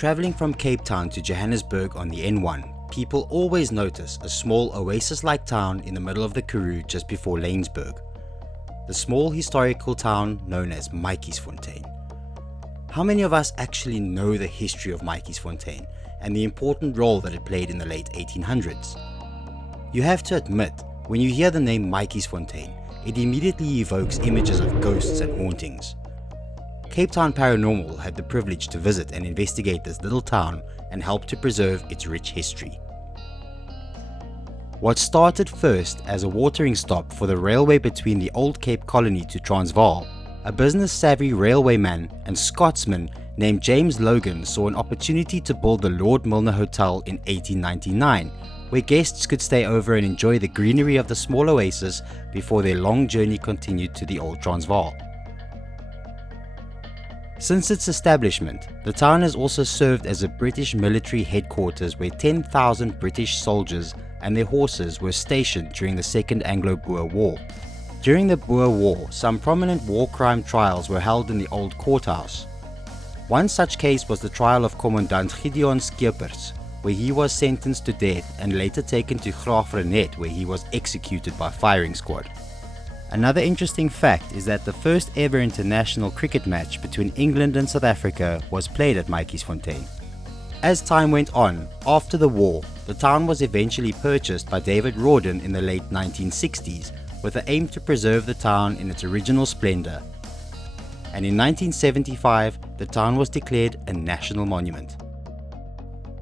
Traveling from Cape Town to Johannesburg on the N1, people always notice a small oasis-like town in the middle of the Karoo just before Laingsburg. The small historical town known as Matjiesfontein. How many of us actually know the history of Matjiesfontein and the important role that it played in the late 1800s? You have to admit, when you hear the name Matjiesfontein, it immediately evokes images of ghosts and hauntings. Cape Town Paranormal had the privilege to visit and investigate this little town and help to preserve its rich history. What started first as a watering stop for the railway between the Old Cape Colony to Transvaal, a business-savvy railwayman and Scotsman named James Logan saw an opportunity to build the Lord Milner Hotel in 1899, where guests could stay over and enjoy the greenery of the small oasis before their long journey continued to the Old Transvaal. Since its establishment, the town has also served as a British military headquarters where 10,000 British soldiers and their horses were stationed during the Second Anglo-Boer War. During the Boer War, some prominent war crime trials were held in the old courthouse. One such case was the trial of Commandant Gideon Skeepers, where he was sentenced to death and later taken to Graafrenet, where he was executed by firing squad. Another interesting fact is that the first ever international cricket match between England and South Africa was played at Matjiesfontein. As time went on, after the war, the town was eventually purchased by David Rawdon in the late 1960s with the aim to preserve the town in its original splendor. And in 1975, the town was declared a national monument.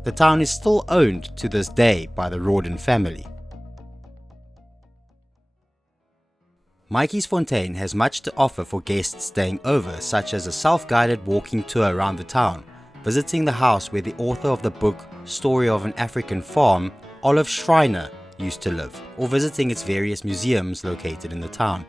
The town is still owned to this day by the Rawdon family. Matjiesfontein has much to offer for guests staying over, such as a self-guided walking tour around the town, visiting the house where the author of the book Story of an African Farm, Olive Schreiner, used to live, or visiting its various museums located in the town.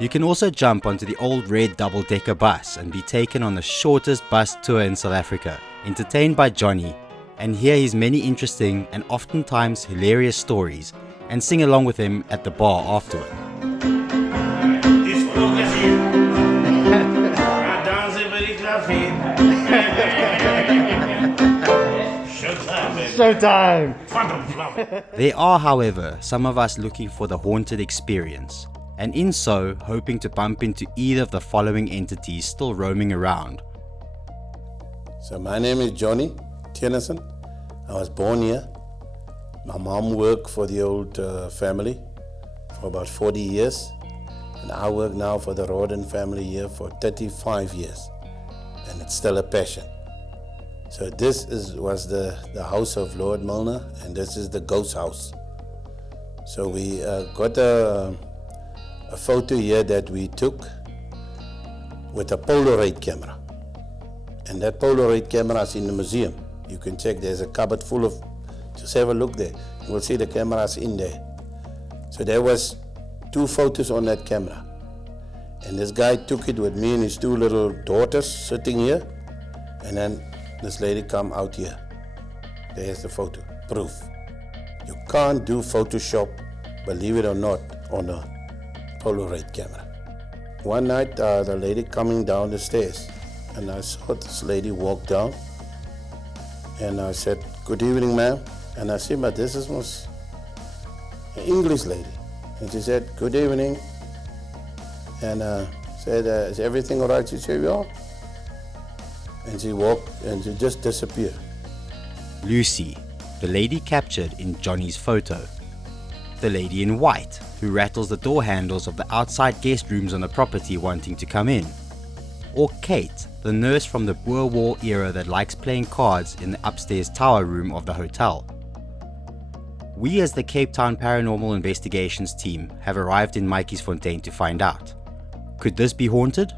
You can also jump onto the old red double-decker bus and be taken on the shortest bus tour in South Africa, entertained by Johnny, and hear his many interesting and oftentimes hilarious stories, and sing along with him at the bar afterward. Showtime! There are, however, some of us looking for the haunted experience, and in so, hoping to bump into either of the following entities still roaming around. So my name is Johnny Tennyson. I was born here. My mom worked for the old family for about 40 years, and I work now for the Rawdon family here for 35 years, and it's still a passion. So this was the house of Lord Milner, and this is the ghost house. So we got a photo here that we took with a Polaroid camera, and that Polaroid camera is in the museum. You can check, there's a cupboard full of. Just have a look there. You will see the cameras in there. So there was 2 photos on that camera. And this guy took it with me and his 2 little daughters sitting here. And then this lady come out here. There's the photo, proof. You can't do Photoshop, believe it or not, on a Polaroid camera. One night, the lady coming down the stairs, and I saw this lady walk down. And I said, "Good evening, ma'am." And I said, "But this was an English lady." And she said, "Good evening." And said, "Is everything all right?" She said, "Yeah." And she walked and she just disappeared. Lucy, the lady captured in Johnny's photo. The lady in white, who rattles the door handles of the outside guest rooms on the property wanting to come in. Or Kate, the nurse from the Boer War era that likes playing cards in the upstairs tower room of the hotel. We as the Cape Town Paranormal Investigations team have arrived in Matjiesfontein to find out. Could this be haunted?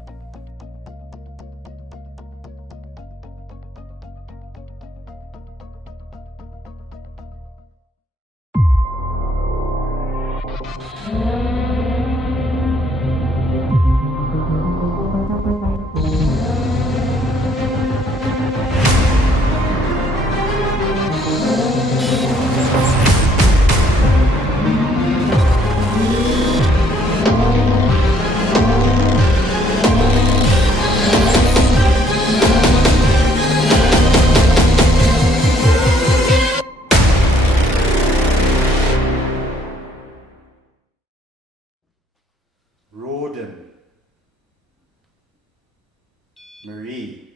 Marie.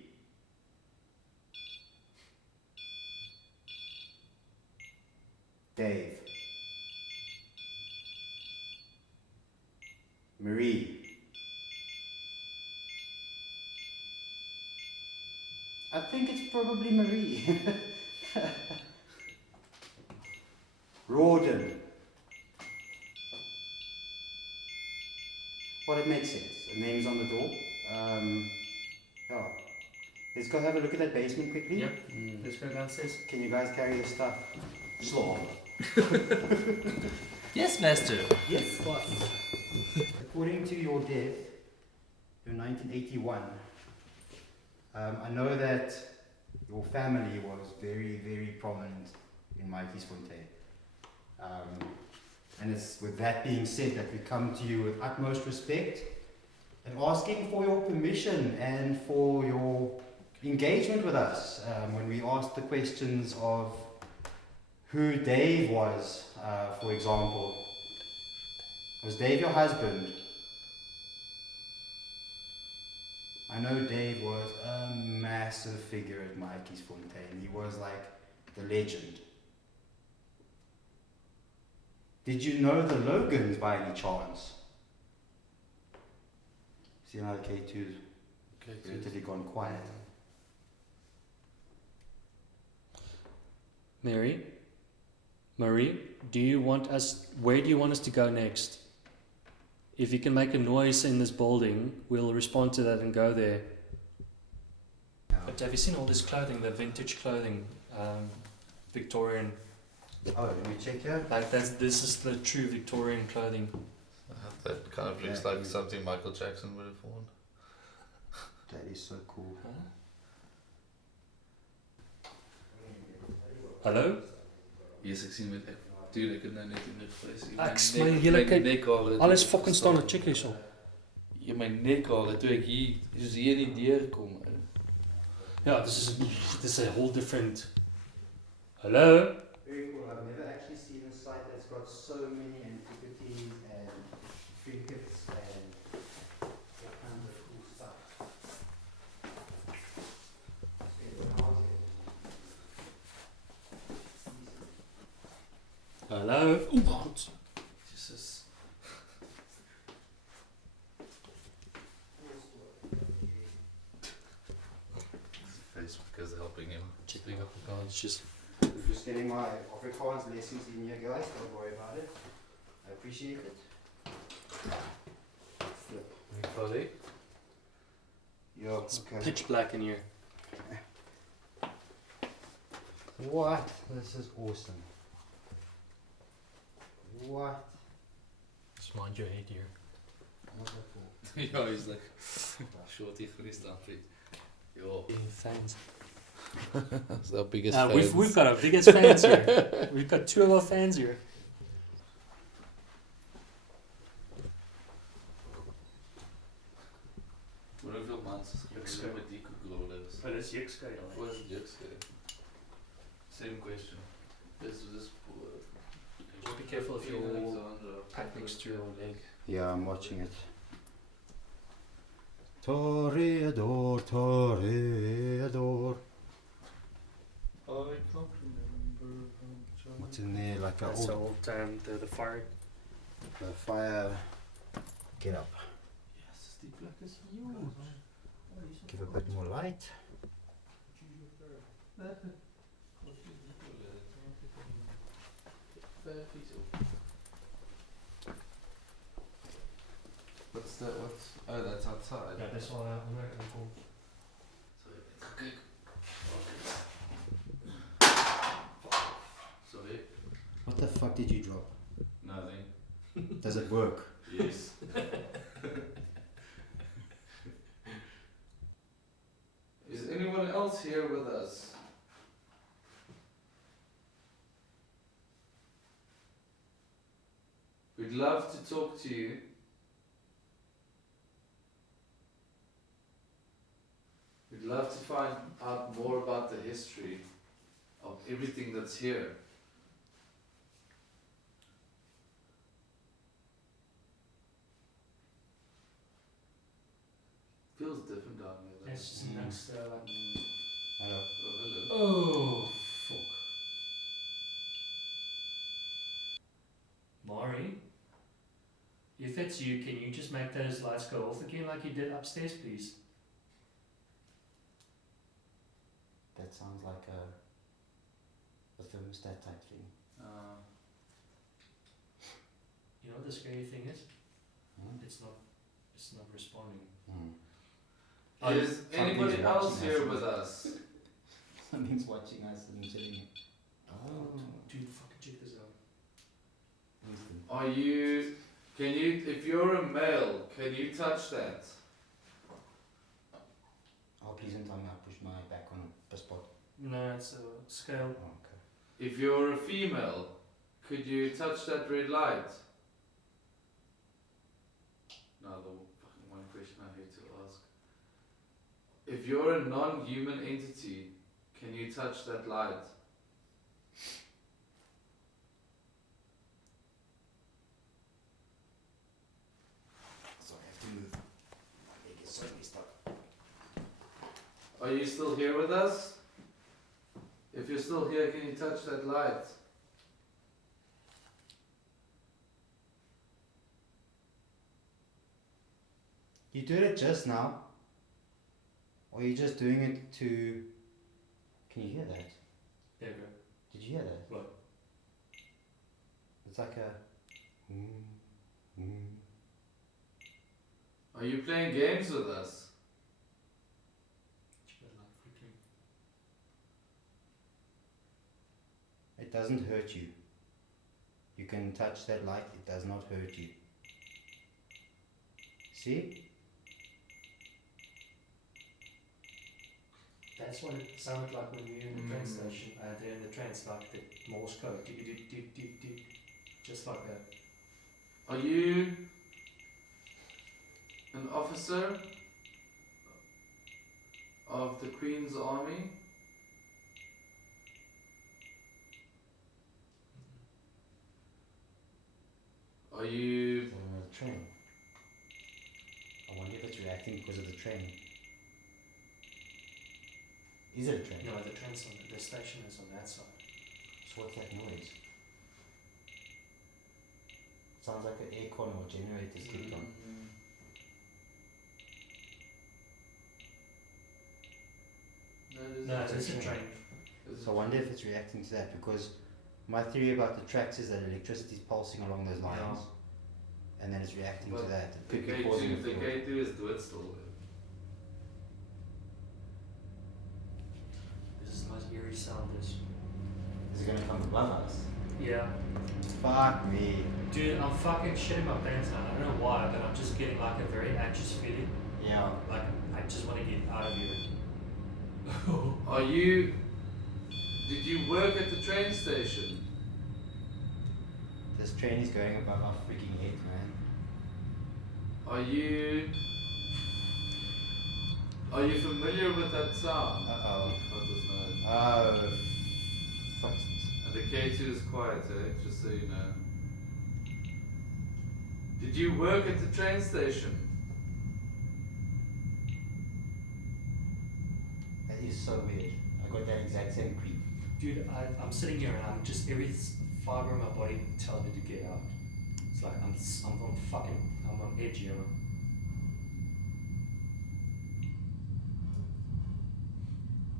Dave. Marie. I think it's probably Marie. Rawdon. Well, it makes sense. The name's on the door. Yeah. Let's go have a look at that basement quickly. Yep. Let's go downstairs. Can you guys carry the stuff? Slow. Yes, master. Yes, boss. According to your death in 1981, I know that your family was very, very prominent in Matjiesfontein. And it's with that being said that we come to you with utmost respect and asking for your permission and for your engagement with us when we asked the questions of who Dave was, for example. Was Dave your husband? I know Dave was a massive figure at Matjiesfontein. He was like the legend. Did you know the Logans by any chance? See how K2's literally gone quiet. Marie, do you want us? Where do you want us to go next? If you can make a noise in this building, we'll respond to that and go there. But have you seen all this clothing, the vintage clothing, Victorian? Oh, let me check here. Like this is the true Victorian clothing. That kind of looks like something Michael Jackson would have worn. That is so cool. Hallo? Yes, ek sien met ek dude, ek het nou net in die vlees. My hele kyk, alles fucking staan 'n chick hierso. Ja, my nek al, toe ek hier in die deur kom. Ja, this is a whole different. Hello? Very cool. I've never actually seen a site that's got so many antiquities and trinkets and all kinds of cool stuff. Hello? Oeh, Jesus. Facebook is helping him. checking up the cards, just I'm just getting my Afrikaans lessons in here, guys. Don't worry about it. I appreciate it. Flip. Sorry? Yeah, it's okay. pitch black in here. What? This is awesome. What? Just mind your head here. Wonderful. Ja, he's like shorty vir die stampie. Ja, Fans. that's our biggest fans. We've got our biggest fans here. We've got two of our fans here. Maar hoeveel mensen schrijven met die koekrolers? Oh, that's Yik's What is it? Same question. This Just be careful if you're packed next to your leg. Yeah, I'm watching it. Toreador, Toreador. I can't remember. What's in there? Like a That's old, old the fire. the fire. Get up. Yes, die plek is huge. Give a bit more light. What's that? Oh, that's outside. Ja, dat is wel cool. Sorry. What the fuck did you drop? Nothing. Does it work? Yes. Is anyone else here with us? We'd love to talk to you. We'd love to find out more about the history of everything that's here. Feels different down down there. That's just next like. Hello. Oh, hello. Oh, fuck. Mari, if it's you, can you just make those lights go off again like you did upstairs, please? That sounds like a thermostat type thing. You know what the scary thing is? Hmm? It's not responding. Is anybody Something's else watching here us. with us? Something's watching us and chilling. Oh. Dude, fucking check this out. Instant. Are you? Can you? If you're a male, can you touch that? Oh, please don't tell me I pushed my back on a spot. No, it's a scale. Oh, okay. If you're a female, could you touch that red light? No, the fucking one question I hate to ask. If you're a non-human entity, can you touch that light? Sorry, I have to move. My leg is so messed up. Are you still here with us? If you're still here, can you touch that light? You did it just now. Or are you just doing it to... Can you hear that? There we go. Did you hear that? What? It's like a... Are you playing games with us? It doesn't hurt you. You can touch that light, it does not hurt you. See? That's what it sounded like when we were in the train station. They're in the trains, like the Morse code. Deep, deep, deep, deep, deep. Just like that. Are you an officer of the Queen's Army? Are you... Is that another train? I wonder if it's reacting because of the train. Is it a train? No, the train's on the station is on that side. So what's that noise? Sounds like an aircon or generator's kicked on. No, it's a train. So I wonder if it's reacting to that, because my theory about the tracks is that electricity is pulsing along those lines, and then it's reacting to But that. It The could be causing a K2 field. is Doodstoel. This is the most eerie sound. Is it gonna come above us? Yeah. Fuck me. Dude, I'm fucking shitting my pants now. I don't know why, but I'm just getting like a very anxious feeling. Yeah. Like, I just want to get out of here. Are you... Did you work at the train station? This train is going above our freaking head, man. Are you familiar with that sound? Uh-oh. God does know. Oh, fuck. And the K2 is quiet, eh? Just so you know. Did you work at the train station? That is so weird. I got that exact same creep. Dude, I'm sitting here and I'm just, every fiber of my body tells me to get out. It's like, I'm on edge here.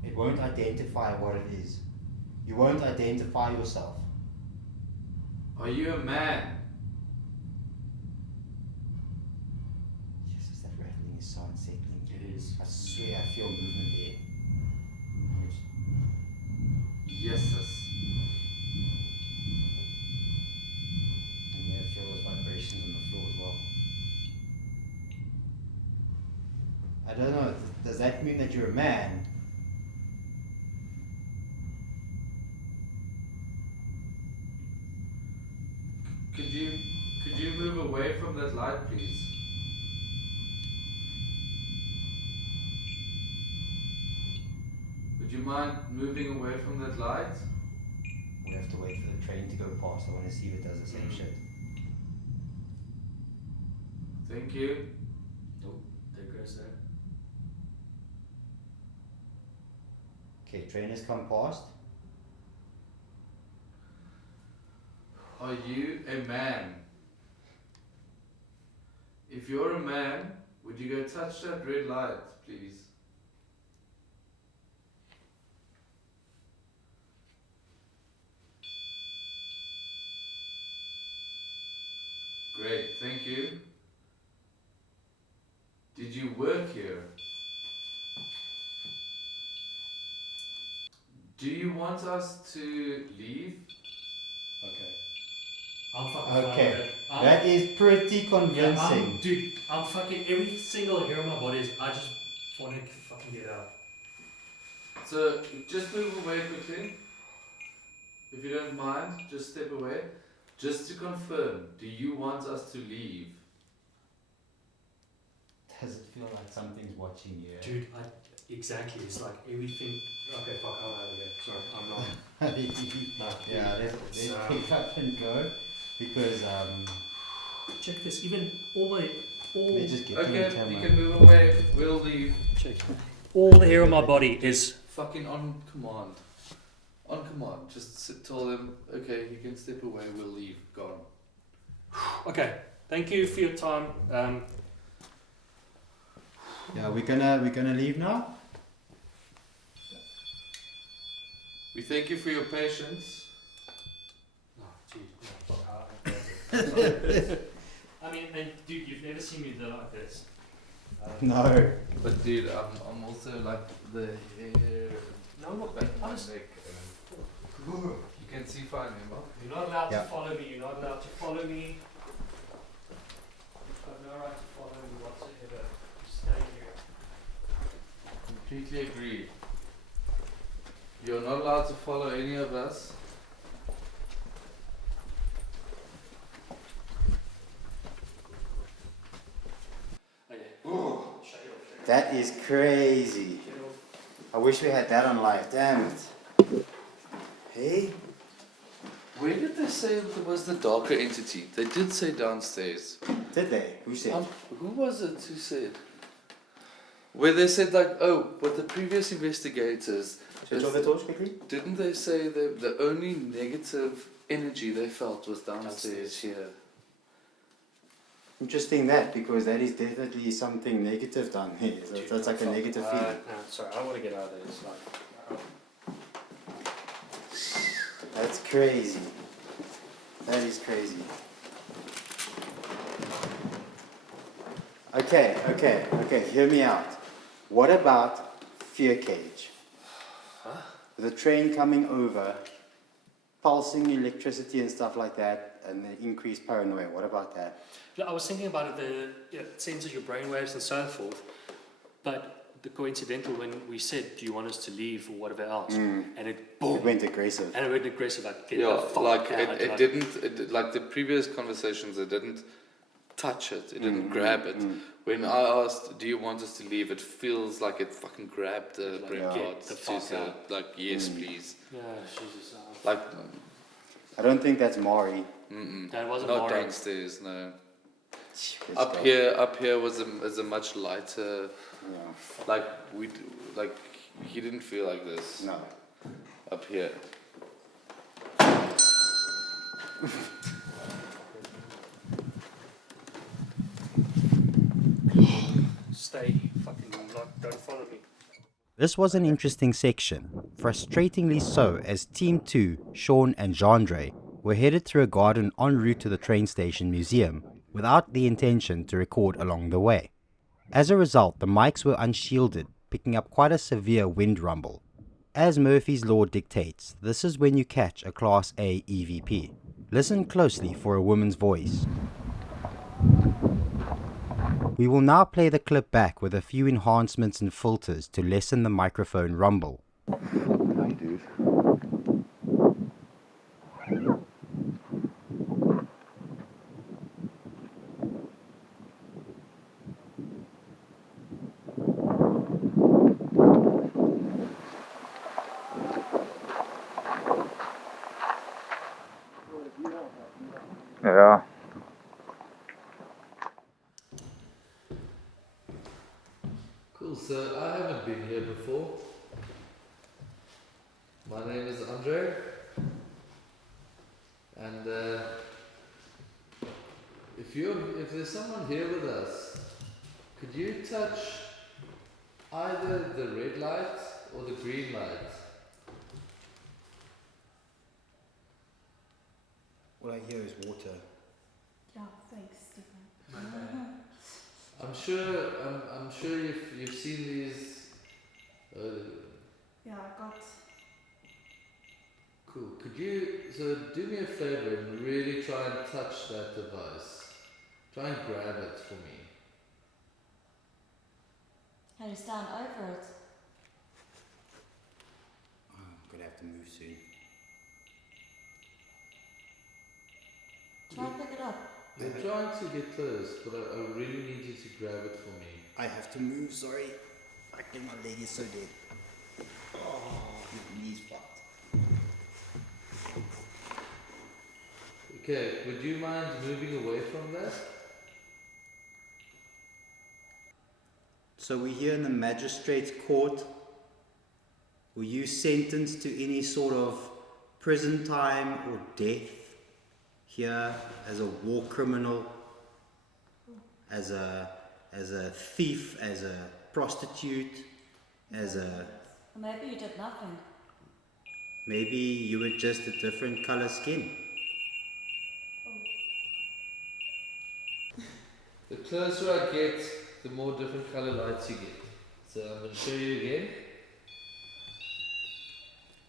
It won't identify what it is. You won't identify yourself. Are you a man? Jesus, that rattling is so unsettling. It is. I swear I feel movement there. Yes, sis. And you feel those vibrations on the floor as well. I don't know, does that mean that you're a man? Could you move away from that light, please? Would you mind moving away from that light? We have to wait for the train to go past. I want to see if it does the same shit. Thank you. Nope, there goes that. Okay, train has come past. Are you a man? If you're a man, would you go touch that red light, please? Great, thank you. Did you work here? Do you want us to leave? Okay. I'm fucking fine Okay, with it. that is pretty Yeah, convincing. dude, I'm fucking every single hair on my body is. I just want to fucking get out. So, just move away quickly. If you don't mind, just step away. Just to confirm, do you want us to leave? Does it feel like something's watching you? Dude, exactly. It's like everything. Okay, fuck, I'm out of here. Sorry, I'm not. Yeah, let's pick up and go because Check this. Even all the they just get Okay, the camera. you can move away. We'll leave. check. All the hair on my body is. Fucking on command. On command. Just tell them, okay, you can step away. We'll leave. Gone. Okay. Thank you for your time. Yeah, we're gonna leave now. We thank you for your patience. Oh, geez. I mean, and dude, you've never seen me do like this. No. But dude, I'm also like the hair. No, look, back my honest. neck. You can see fine, remember? You're not allowed Yeah. to follow me. You're not allowed to follow me. You've got no right to follow me whatsoever. Stay here. Completely agree. You're not allowed to follow any of us. Okay. Shut your face. That is crazy. Get off. I wish we had that on live. Damn it. Hey. Where did they say there was the darker entity? They did say downstairs. Did they? Who said? Who was it who said? Where they said like, oh, but the previous investigators, Switch off the torch quickly. didn't they say that the only negative energy they felt was downstairs here? Interesting that because that is definitely something negative down there. So Dude, that's like a fuck. negative feeling. No, sorry, I want to get out of there. It's like, That's crazy. That is crazy. Okay. Hear me out. What about fear cage? Huh? The train coming over, pulsing electricity and stuff like that, and the increased paranoia. What about that? I was thinking about it, it senses your brainwaves and so forth, but the coincidental when we said, do you want us to leave or whatever else, and it boom, It went aggressive. and it went aggressive, like get the Yeah, fuck like out. it didn't, like the previous conversations, it didn't touch it, it didn't grab it. When I asked, do you want us to leave, it feels like it fucking grabbed the Like, brain yeah. parts Get the to fuck say, out. like, yes, please. Yeah, Jesus. Like, I don't think that's Mari. That wasn't not Maury. downstairs, no. Let's Up go. here was a much lighter, Yeah. like, like, he didn't feel like this. No. Up here. Stay fucking don't follow me. This was an interesting section, frustratingly so, as Team 2, Sean and Jandre, were headed through a garden en route to the train station museum, without the intention to record along the way. As a result, the mics were unshielded, picking up quite a severe wind rumble. As Murphy's Law dictates, this is when you catch a Class A EVP. Listen closely for a woman's voice. We will now play the clip back with a few enhancements and filters to lessen the microphone rumble. Hi, dude. Yeah. Cool, so I haven't been here before. My name is Andre, and if there's someone here with us, could you touch either the red light or the green light? All I hear is water. Yeah, thanks, Stephen. I'm sure you've seen these. Yeah, I got. Cool. Could you do me a favor and really try and touch that device? Try and grab it for me. Can you stand over it? I'm gonna have to move soon. Try and pick it up. I'm trying to get close, but I really need you to grab it for me. I have to move, sorry. Fucking my leg is so dead. Oh, my knee's fucked. Okay, would you mind moving away from that? So we're here in the magistrate's court. Were you sentenced to any sort of prison time or death here as a war criminal, as a thief, as a prostitute, as a... Or maybe you did nothing. Maybe you were just a different color skin. The closer I get, the more different color lights you get. So I'm going to show you again.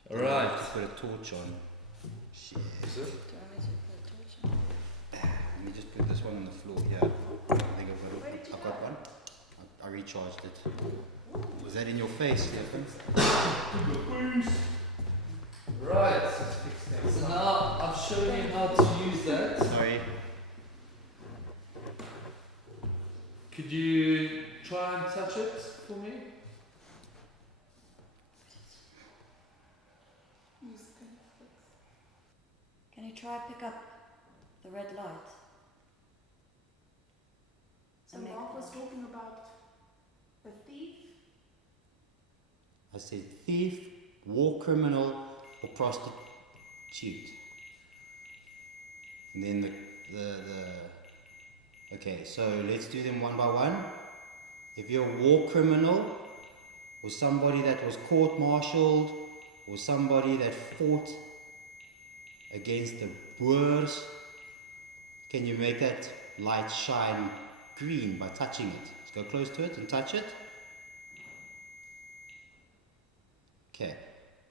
Alright. Put a torch on. Shit. Is it? Do you want me to put a torch on? Let me just put this one on the floor here. I think I've got one. I recharged it. Was that in your face, Stefan? Right. So now I've shown you how to use that. Sorry. Could you try and touch it for me? Can you try and pick up the red light? So And make Mark it was on. talking about the thief. I said thief, war criminal, or prostitute. And then the okay, so let's do them one by one. If you're a war criminal, or somebody that was court-martialed, or somebody that fought against the Boers, can you make that light shine green by touching it? Let's go close to it and touch it. Okay,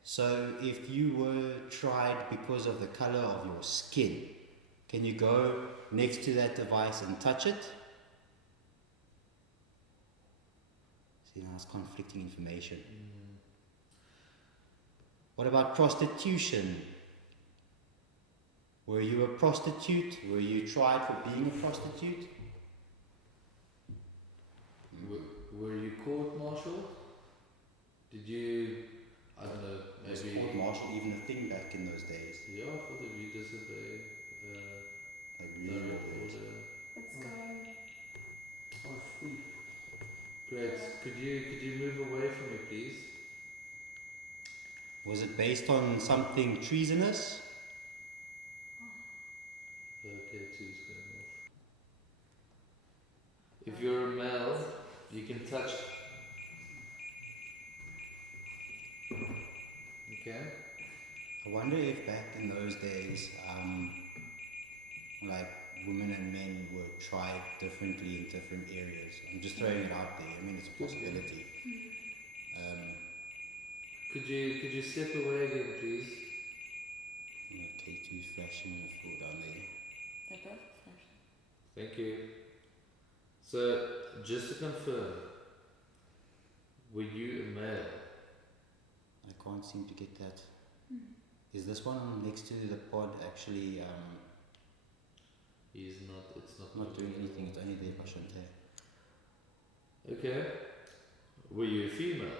so if you were tried because of the color of your skin, can you go next to that device and touch it? See, now it's conflicting information. What about prostitution? Were you a prostitute? Were you tried for being a prostitute? Were you court-martialed? Did you, I don't know, Was maybe... court-martial even a thing back in those days? Yeah, for the you disobey Like really direct old days. order. It's going. Great. Could you move away from me, please? Was it based on something treasonous? Okay, two's going off. If you're a male, you can touch. Okay. I wonder if back in those days, like women and men were tried differently in different areas. I'm just throwing it out there. I mean, it's a possibility. Could you step away again, please? K2's flashing on the floor down there. They're both flashing. Thank you. So, just to confirm, were you a male? I can't seem to get that. Is this one next to the pod actually He's not. It's not. not doing anything? It's only there by Shantae. Okay. Were you a female?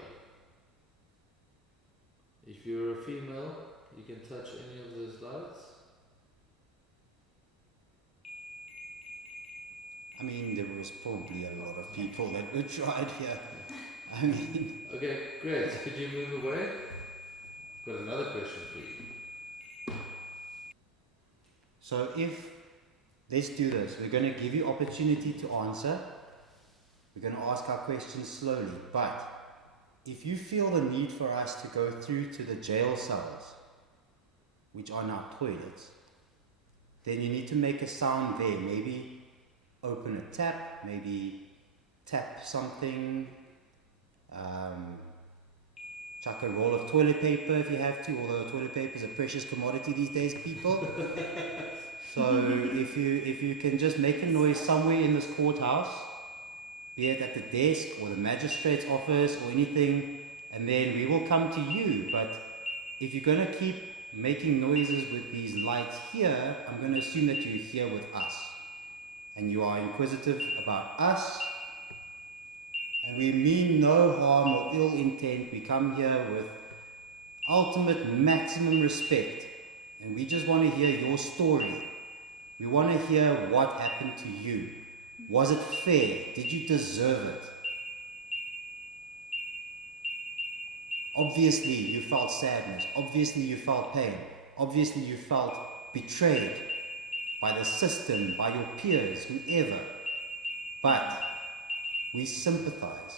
If you're a female, you can touch any of those lights. I mean, there was probably a lot of people that were tried here. I mean, Okay, great. Could you move away? Got another question for you. So let's do this. We're going to give you opportunity to answer. We're going to ask our questions slowly. But if you feel the need for us to go through to the jail cells, which are now toilets, then you need to make a sound there. Maybe open a tap, maybe tap something, chuck a roll of toilet paper if you have to, although toilet paper is a precious commodity these days, people. So if you can just make a noise somewhere in this courthouse, be it at the desk or the magistrate's office or anything, and then we will come to you. But if you're going to keep making noises with these lights here, I'm going to assume that you're here with us and you are inquisitive about us, and we mean no harm or ill intent. We come here with ultimate maximum respect, and we just want to hear your story. We want to hear what happened to you. Was it fair? Did you deserve it? Obviously you felt sadness, obviously you felt pain, obviously you felt betrayed by the system, by your peers, whoever. But we sympathize.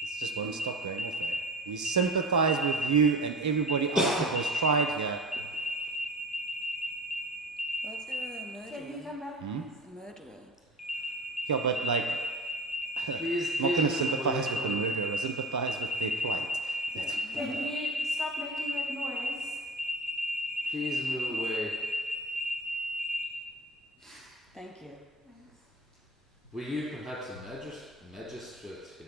This just won't stop going off there. We sympathize with you and everybody else that was tried here. Was there a murderer? Can you come back? A murderer. Yeah, but like, Please, I'm not going to please sympathize move with the murderer, I sympathize with their plight. Can you stop making that noise? Please move away. Thank you. Were you perhaps a magistrate here?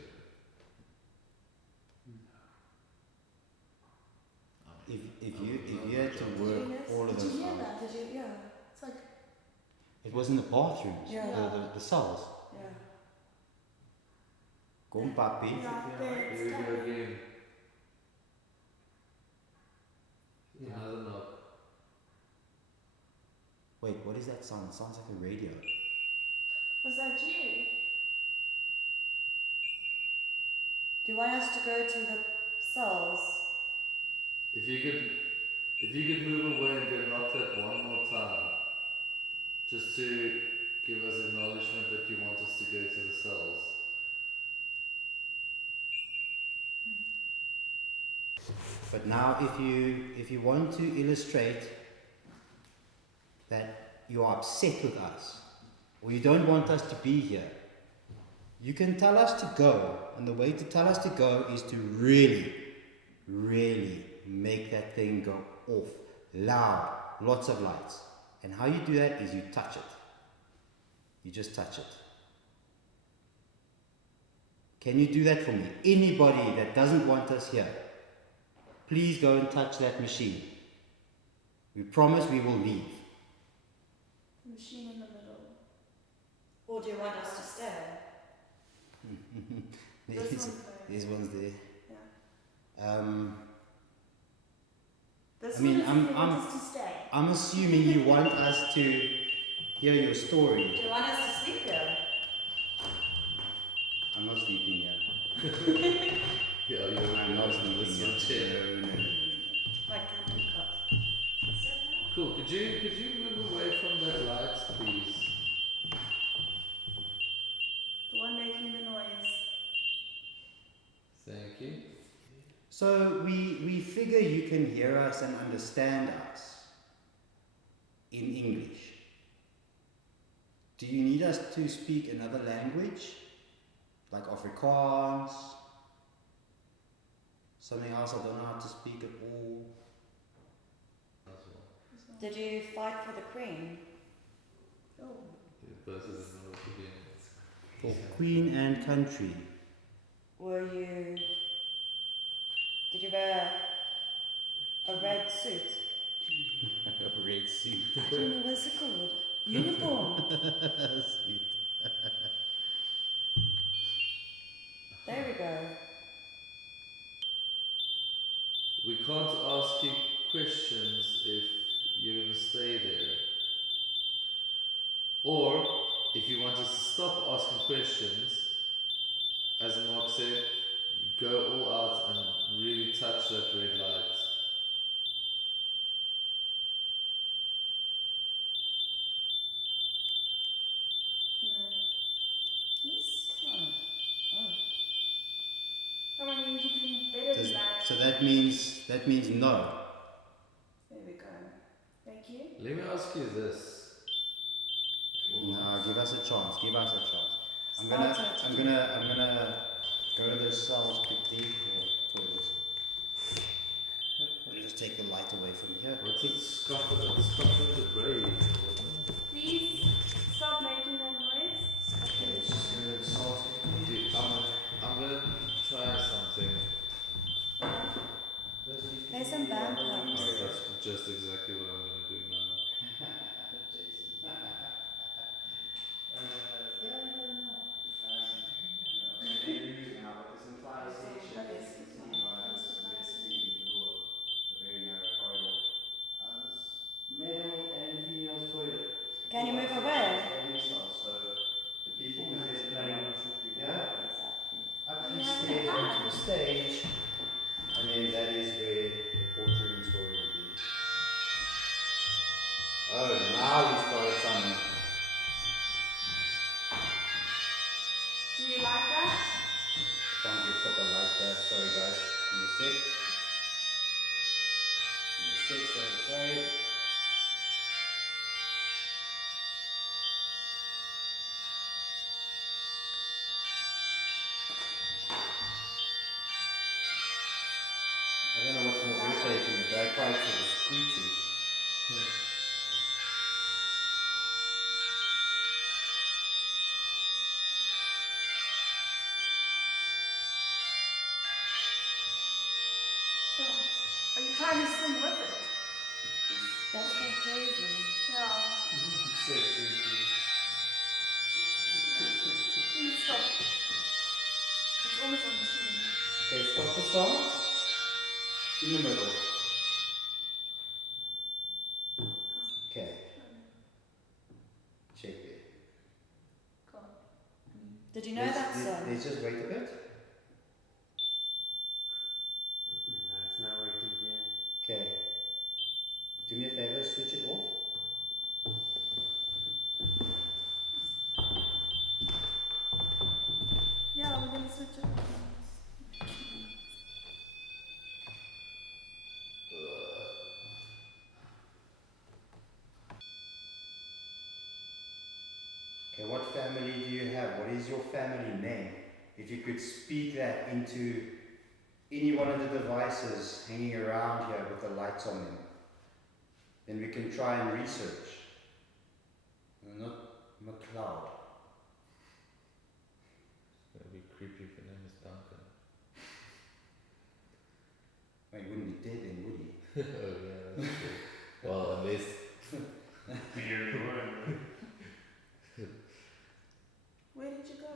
If you had to work all of Did those you hear hours, that? Did you? Yeah. It's like, it was in the bathrooms, Yeah. the cells. Yeah. Go on, papi. yeah, there Here we it's go done. again. Yeah. Another knock. Wait, what is that sound? It sounds like a radio. Was that you? Do you want us to go to the cells? If you could move away and go knock that one more time, just to give us acknowledgement that you want us to go to the cells. But now if you want to illustrate that you are upset with us, or you don't want us to be here, you can tell us to go, and the way to tell us to go is to really, really make that thing go off, loud, lots of lights. And how you do that is you touch it. You just touch it. Can you do that for me? Anybody that doesn't want us here, please go and touch that machine. We promise we will leave. The machine in the middle. Or do you want us to stay? This one's there. There's one's there. Yeah. This I mean, one is I'm- if you want us to stay. I'm assuming you want us to hear your Do story. you want us to sleep here? I'm not sleeping here. Yeah, you're I'm not sleeping this here. one chair. No, no, no, no. Like camping cot. Cool. Could you move away from that light, please? The one making the noise. Thank you. So we figure you can hear us and understand us in English. Do you need us to speak another language? Like Afrikaans? Something else I don't know how to speak at all? As well. Did you fight for the Queen? Oh. Yeah, both of them know again. For Queen and country. Were you... Did you wear a red suit? A red suit. I don't know, what's it called? Uniform. There we go. We can't ask you questions if you're going to stay there. Or, if you want us to stop asking questions, as Mark said, go all out and really touch that red light. So that means no. There we go. Thank you. Let me ask you this. No, give us a chance. I'm gonna go to the cells quickly or toilet. Let me just take the light away from here. What's it? Scotland the Brave, wasn't it? Please stop making that noise. Okay, let's just go to the cells quickly. Dude, I'm gonna try something. Play some bagpipes. Oh, that's just exactly what I'm gonna do now. Can you move away? Up the stage, onto the stage, and then that is where the courtroom story will be. Oh, now we started something. Do you like that? Can't get put the light there. Sorry guys. In a sec, sorry. I don't know what's more irritating, the bagpipes or the screeching. Oh, are you trying to sing with it? That's so crazy. Yeah. So creepy. Please stop. It's almost on the tune. Okay, stop the song. In the middle. Okay. Check there. Go on. Did you know that song? Let's just wait a bit. No, it's not waiting here. Okay. Do me a favor, switch it off. Yeah, we're gonna switch it. Okay, what family do you have? What is your family name? If you could speak that into any one of the devices hanging around here with the lights on them, then we can try and research. Not McLeod. It'd be creepy if your name is Duncan. Well, he wouldn't be dead then, would he? Oh yeah, that's true. Well, unless Where did you go?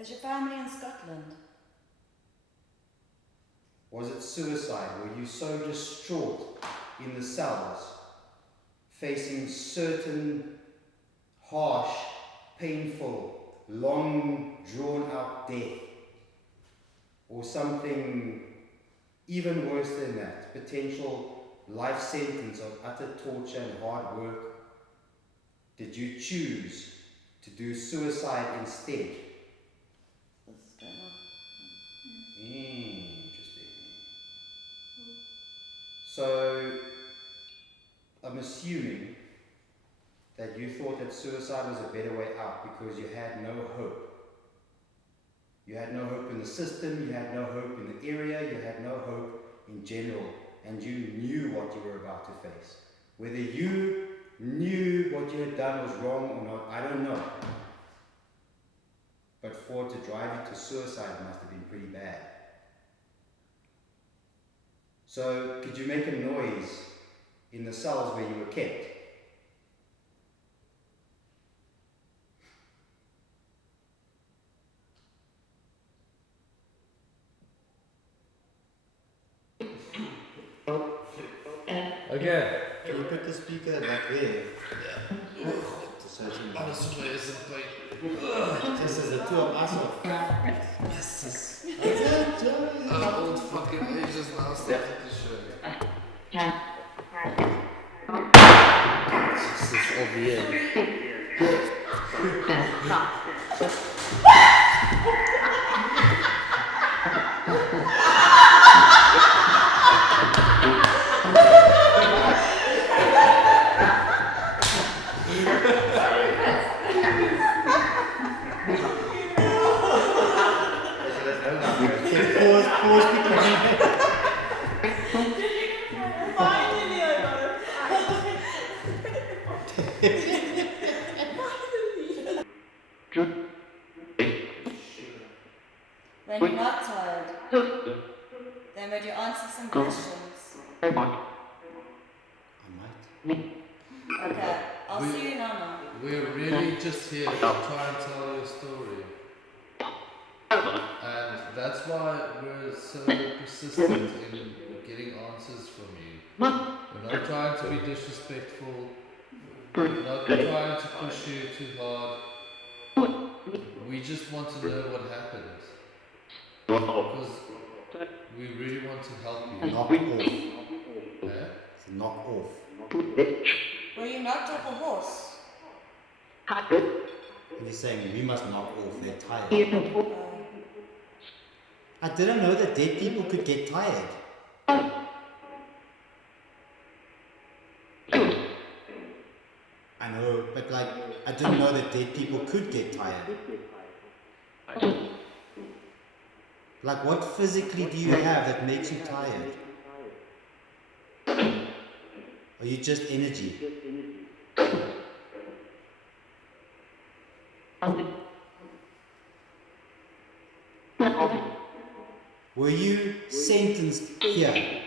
Is your family in Scotland? Was it suicide? Were you so distraught in the cells, facing certain harsh, painful, long drawn out death? Or something even worse than that, potential life sentence of utter torture and hard work? Did you choose to do suicide instead? This is going on. Interesting. So, I'm assuming that you thought that suicide was a better way out because you had no hope. You had no hope in the system, you had no hope in the area, you had no hope in general, and you knew what you were about to face. Whether you knew what you had done was wrong or not, I don't know. But for it to drive you to suicide must have been pretty bad. So, could you make a noise in the cells where you were kept? okay. Can you put the speaker back there? Yeah. I swear something. This is the two of us. Yes. Old fucking ages now started to show. This is obvious. Finally, I got it. When you're not tired, then would you answer some questions? I might. Okay, I'll see you in Nana. We're really just here to try and tell you a story. And that's why we're so persistent in getting answers from you. We're not trying to be disrespectful. We're not trying to push you too hard. We just want to know what happened. Because we really want to help you. Knock off. Eh? Knock off. Were you knocked off a horse? And he's saying we must knock off, they're tired. I didn't know that dead people could get tired. I know, but like, I didn't know that dead people could get tired. Like, what physically do you have that makes you tired? Are you just energy? Were you sentenced here?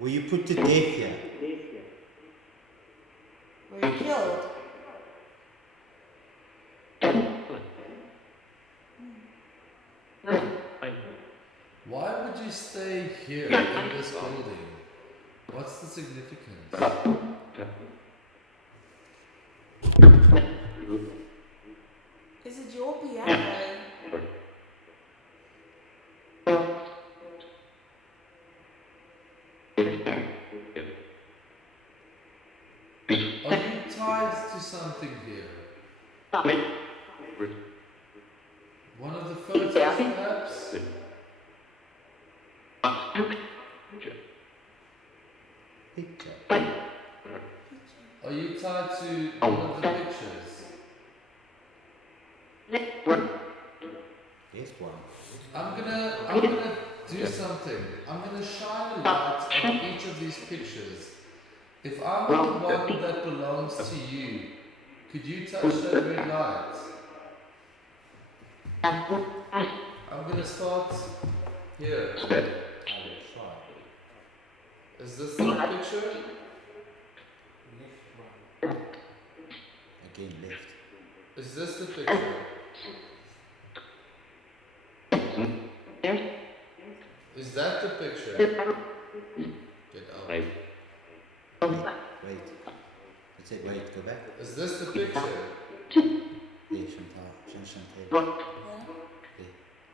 Were you put to death here? Were you killed? Why would you stay here in this building? What's the significance? Is it your piano? Are you tied to something here? One of the photos, perhaps? Picture. Are you tied to one of the pictures? Yes, one. I'm gonna do something. I'm gonna shine a light on each of these pictures. If I'm the one that belongs to you, could you touch that red light? I'm gonna start here. Is this the picture? Again, left. Is this the picture? Is that the picture? Get out. Wait. It said wait, go back. Is this the picture? There, Chantal.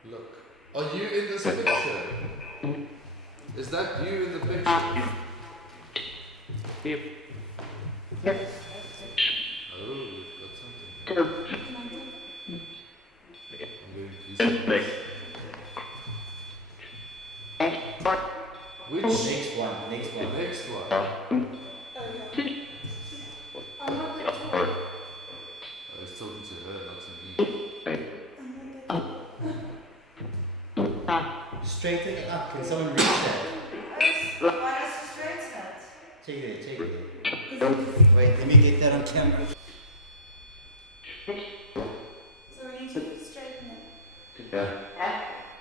Look. Are you in this picture? Is that you in the picture? Oh, we've got something. I'm going to use Which? Next one. The next one. I'm not the toy. I was talking to her, not to me. Straighten it up. Can someone reach that? Why does you straighten it? Take it there. Wait, let me get that on camera. So we need to straighten it.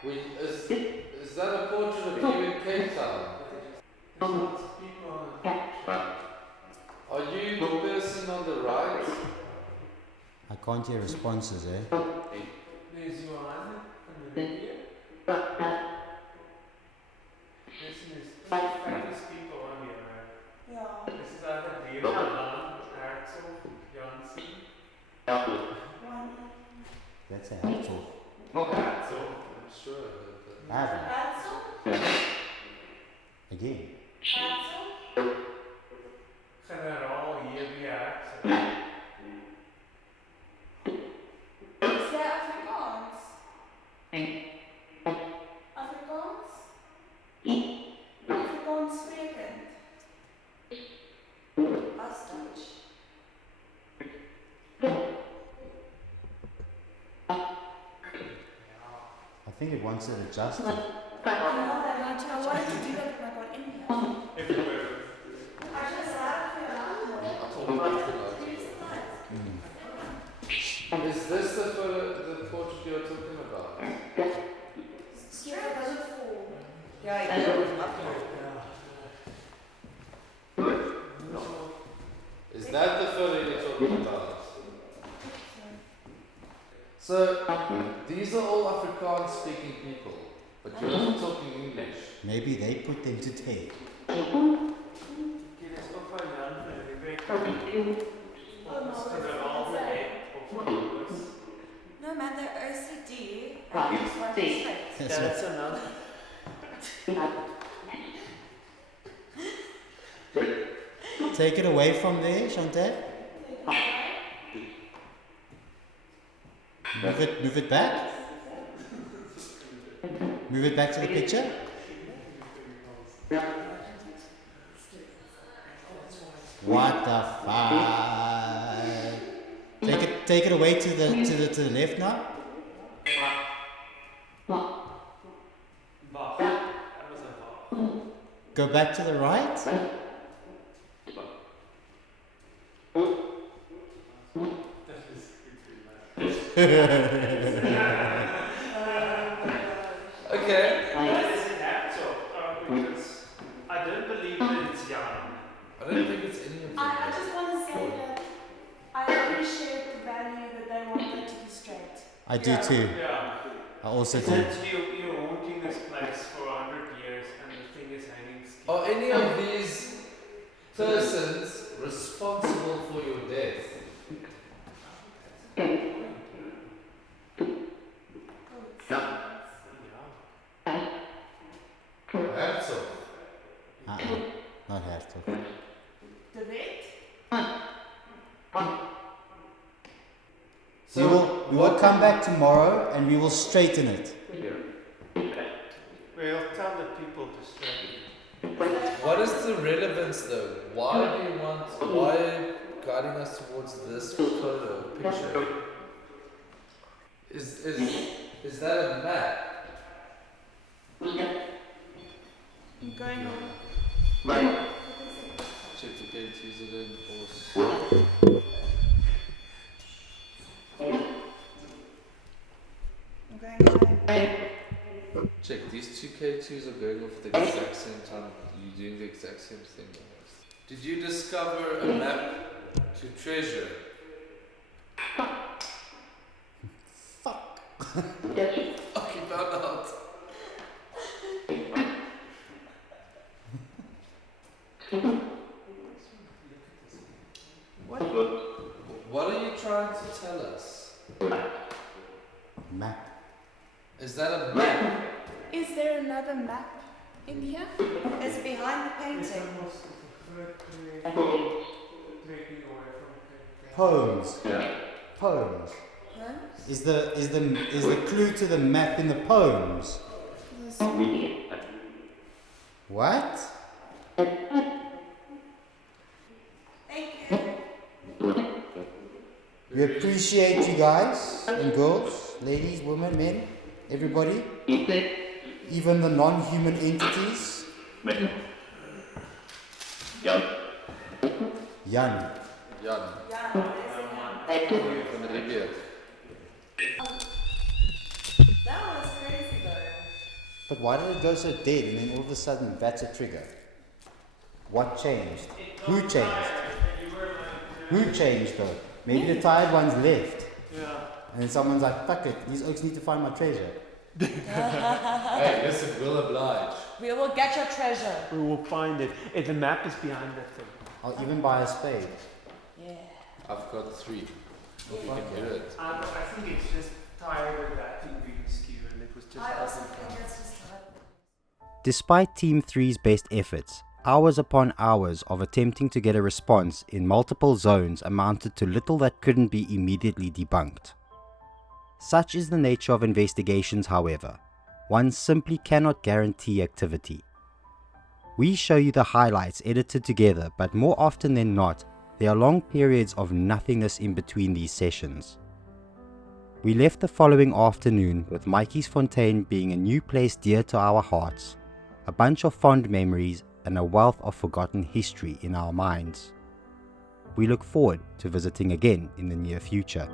Wait, is that a portrait of you in Cape Town? Are you the person on the right? I can't hear responses, eh? There's Johanna from the media. Listen, there's famous people on here, right? Yeah. This is either David Alan, Axel, Janssen. One. That's a helpful. Axel. I'm sure I heard that. I haven't. Axel? Again. Axel? think it wants it adjusted. I wanted to do that when I got in here. Everywhere. I just had Is this the portrait you're talking about? Yeah, you go up here. Is that the photo you're talking about? So, these are all Afrikaans speaking people, but you're not talking English. Maybe they put them to tape. Okay, let's go for Jan and Rebecca. No man, they're OCD. I just want it straight. That's enough. Take it away from there, Chantal. Move it back. Move it back to the picture. What the fuck? Take it away to the left now. Bach. That was a Bach. Go back to the right. That is creepy, man. Okay. That is an actor, because I don't believe that it's Jan. I don't think it's any of them. I just want to say that I appreciate the value that they want that to be straight. I do too. Yeah. I also do. Since you're haunting this place for 100 years and the thing is hanging still. Are any of these persons responsible for your death? Herzog. Not have to. The vet? We will come back tomorrow and we will straighten it. We'll tell the people to straighten. What is the relevance though? Why are you guiding us towards this photo picture? Is that a map? I'm going on. Check the gate, use it in force. I'm going on. Check, these two K2s are going off at the exact same time. You're doing the exact same thing. Did you discover a map to treasure? Fuck. Okay, found out. What are you trying to tell us? Map. Is that a map? Is there another map in here? It's behind the painting. Poems. Poems. Huh? Is the clue to the map in the poems? What? Thank you. We appreciate you guys and girls, ladies, women, men, everybody, even the non-human entities. Jan. Jan. Yeah, there's a lamp. Van der Rivier. That was crazy though. But why did it go so dead and then all of a sudden that's a trigger? What changed? Who changed? Who changed though? Maybe the tired ones left. Yeah. And then someone's like, fuck it, these oaks need to find my treasure. Hey, listen, we'll oblige. We will get your treasure. We will find it. If the map is behind that thing. I'll even buy a spade. Yeah. I've got 3. You can do it. I think it's just tired of that thing being skewed and it was just. I also think that's just hard. Despite Team 3's best efforts, hours upon hours of attempting to get a response in multiple zones amounted to little that couldn't be immediately debunked. Such is the nature of investigations, however. One simply cannot guarantee activity. We show you the highlights edited together, but more often than not, there are long periods of nothingness in between these sessions. We left the following afternoon with Matjiesfontein being a new place dear to our hearts, a bunch of fond memories and a wealth of forgotten history in our minds. We look forward to visiting again in the near future.